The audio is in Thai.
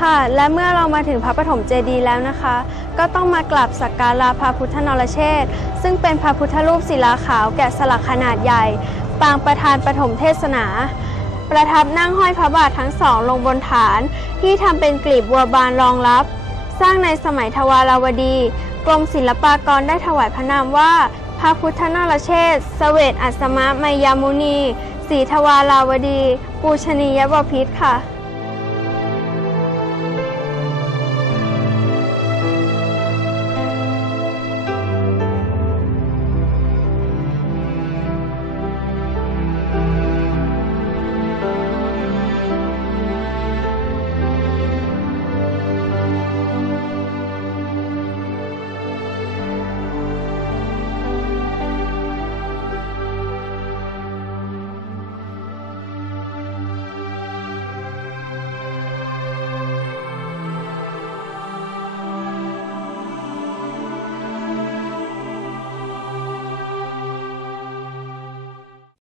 ค่ะ และเมื่อเรามาถึงพระปฐมเจดีย์แล้วนะคะ ก็ต้องมากราบสักการะพระพุทธนรเชษฐ์ซึ่งเป็นพระพุทธรูปศิลาขาวแกะสลักขนาดใหญ่ ปางประธานปฐมเทศนา ประทับนั่งห้อยพระบาททั้งสองลงบนฐาน ที่ทำเป็นกลีบบัวบานรองรับ สร้างในสมัยทวาราวดี กรมศิลปากรได้ถวายพระนามว่า พระพุทธนรเชษฐ์เสเวตอัสมะไมยามุนีศรีทวาราวดี ปูชนียบพิษค่ะ